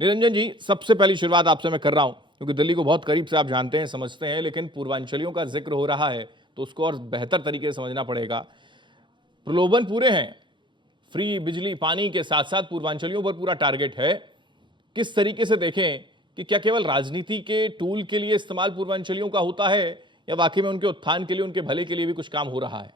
निरंजन जी, सबसे पहली शुरुआत आपसे मैं कर रहा हूं क्योंकि दिल्ली को बहुत करीब से आप जानते हैं, समझते हैं, लेकिन पूर्वांचलियों का जिक्र हो रहा है तो उसको और बेहतर तरीके से समझना पड़ेगा। प्रलोभन पूरे हैं, फ्री बिजली पानी के साथ साथ पूर्वांचलियों पर पूरा टारगेट है। किस तरीके से देखें कि क्या केवल राजनीति के टूल के लिए इस्तेमाल पूर्वांचलियों का होता है या वाकई में उनके उत्थान के लिए, उनके भले के लिए भी कुछ काम हो रहा है?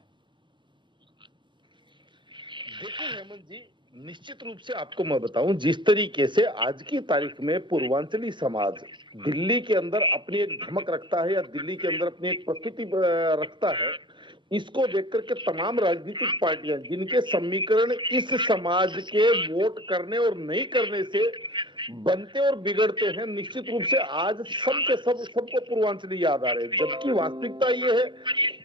देखिए हेमंत जी, निश्चित रूप से आपको मैं बताऊं, जिस तरीके से आज की तारीख में पूर्वांचली समाज दिल्ली के अंदर अपनी एक धमक रखता है या दिल्ली के अंदर अपनी एक प्रस्तुति रखता है, इसको देख करके तमाम राजनीतिक पार्टियां जिनके समीकरण इस समाज के वोट करने और नहीं करने से बनते और बिगड़ते हैं, निश्चित रूप से आज सब के सब सबको पूर्वांचली याद आ रहे हैं। जबकि वास्तविकता ये है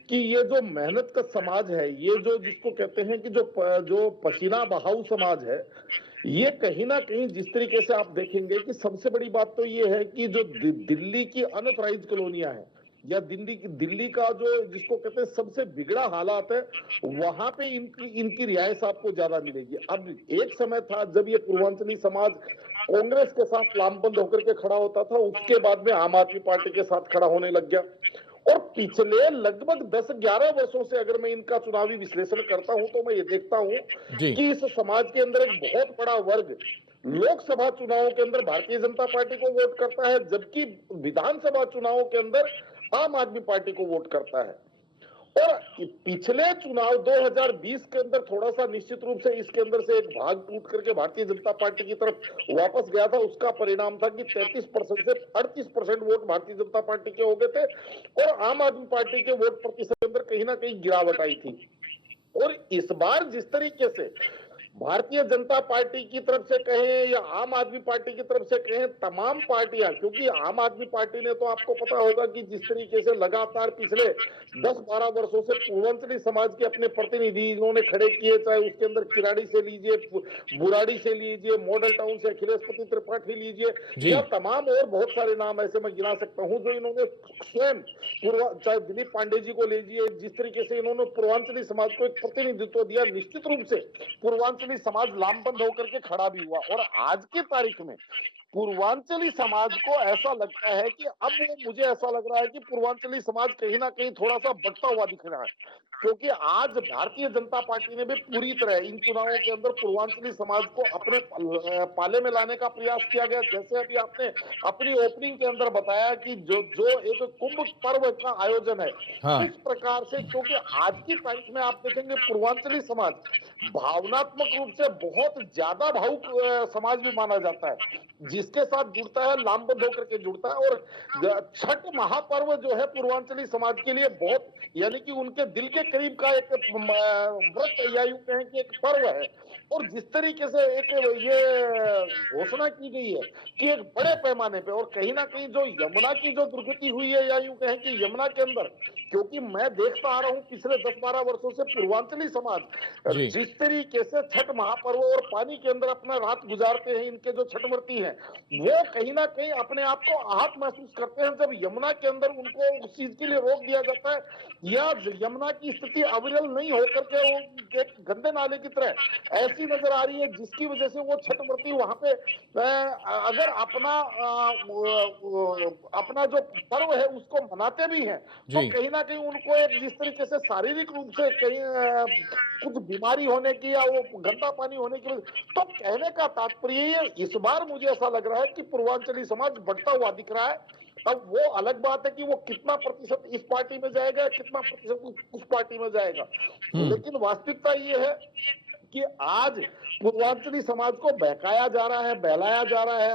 कि ये जो मेहनत का समाज है, ये जो जिसको कहते हैं कि जो पसीना बहाऊ समाज है, ये कहीं ना कहीं जिस तरीके से आप देखेंगे कि सबसे बड़ी बात तो ये है कि जो दिल्ली की अनऑथराइज्ड कॉलोनियां हैं या दिल्ली का जो जिसको कहते हैं सबसे बिगड़ा हालात है, वहां पे इनकी इनकी रिहाइश आपको ज्यादा मिलेगी। अब एक समय था जब ये पूर्वांचली समाज कांग्रेस के साथ लामबंद होकर के खड़ा होता था, उसके बाद में आम आदमी पार्टी के साथ खड़ा होने लग गया। और पिछले लगभग 10-11 वर्षों से अगर मैं इनका चुनावी विश्लेषण करता हूं तो मैं ये देखता हूं जी। कि इस समाज के अंदर एक बहुत बड़ा वर्ग लोकसभा चुनावों के अंदर भारतीय जनता पार्टी को वोट करता है, जबकि विधानसभा चुनावों के अंदर आम आदमी पार्टी को वोट करता है। और पिछले चुनाव 2020 के अंदर थोड़ा सा निश्चित रूप से इसके अंदर से एक भाग टूट करके भारतीय जनता पार्टी की तरफ वापस गया था। उसका परिणाम था कि 33% से 38% वोट भारतीय जनता पार्टी के हो गए थे और आम आदमी पार्टी के वोट प्रतिशत के अंदर कहीं ना कहीं गिरावट आई थी। और इस बार जिस तरीके से भारतीय जनता पार्टी की तरफ से कहें या आम आदमी पार्टी की तरफ से कहें, तमाम पार्टियां, क्योंकि आम आदमी पार्टी ने तो आपको पता होगा कि जिस तरीके से लगातार पिछले 10-12 वर्षों से पूर्वांचली समाज के अपने प्रतिनिधि इन्होंने खड़े किए, चाहे उसके अंदर किराड़ी से लीजिए, बुराड़ी से लीजिए, मॉडल टाउन से अखिलेशपति त्रिपाठी लीजिए, जी। या तमाम और बहुत सारे नाम ऐसे मैं गिना सकता हूं जो इन्होंने स्वयं चाहे दिलीप पांडे जी को लीजिए, जिस तरीके से इन्होंने पूर्वांचली समाज को एक प्रतिनिधित्व दिया, निश्चित रूप से पूर्वांचली समाज लामबंद होकर के खड़ा भी हुआ। और आज की तारीख में पूर्वांचली समाज को ऐसा लगता है कि अब वो, मुझे ऐसा लग रहा है कि पूर्वांचली समाज कहीं ना कहीं थोड़ा सा बढ़ता हुआ दिख रहा है, क्योंकि आज भारतीय जनता पार्टी ने भी पूरी तरह इन चुनावों के अंदर पूर्वांचली समाज को अपने पाले में लाने का प्रयास किया गया। जैसे अभी आपने अपनी ओपनिंग के अंदर बताया कि जो जो एक कुंभ पर्व का आयोजन है, हाँ। उस प्रकार से, क्योंकि आज की तारीख में आप देखेंगे पूर्वांचली समाज भावनात्मक रूप से बहुत ज्यादा भावुक समाज भी माना जाता है, जिसके साथ जुड़ता है लामबंद होकर के जुड़ता है। और छठ महापर्व जो है पूर्वांचली समाज के लिए बहुत, यानी कि उनके दिल के करीब का एक व्रत या यूं कहें कि एक पर्व है। और जिस तरीके से एक ये घोषणा की गई है कि एक बड़े पैमाने पे, और कहीं ना कहीं जो यमुना की जो दुर्गति हुई है या यूं कहें कि यमुना के अंदर, क्योंकि मैं देखता आ रहा हूं पिछले 10-12 वर्षों से पूर्वांचली समाज जी। जिस तरीके से छठ महापर्व और पानी के अंदर अपना रात गुजारते हैं, इनके जो छठवर्ती हैं, वो कहीं ना कहीं अपने आप को आहत महसूस करते हैं जब यमुना के अंदर उनको उस चीज के लिए रोक दिया जाता है, या यमुना की स्थिति अविरल नहीं होकर के वो एक गंदे नाले की तरह ऐसी नजर आ रही है, जिसकी वजह से वो छठवर्ती वहां पे अगर अपना जो पर्व है उसको मनाते भी हैं, तो जी। कहीं ना कहीं उनको एक जिस तरीके से शारीरिक रूप से कहीं कुछ बीमारी होने की या वो गंदा पानी होने की तो कहने का तात्पर्य ये, इस बार मुझे ऐसा लग रहा है कि पूर्वांचली समाज बढ़ता हुआ दिख रहा है। अब वो अलग बात है कि वो कितना प्रतिशत इस पार्टी में जाएगा, कितना प्रतिशत उस पार्टी में जाएगा, हम्म। लेकिन वास्तविकता ये है कि आज पूर्वांचली समाज को बहकाया जा रहा है, बहलाया जा रहा है।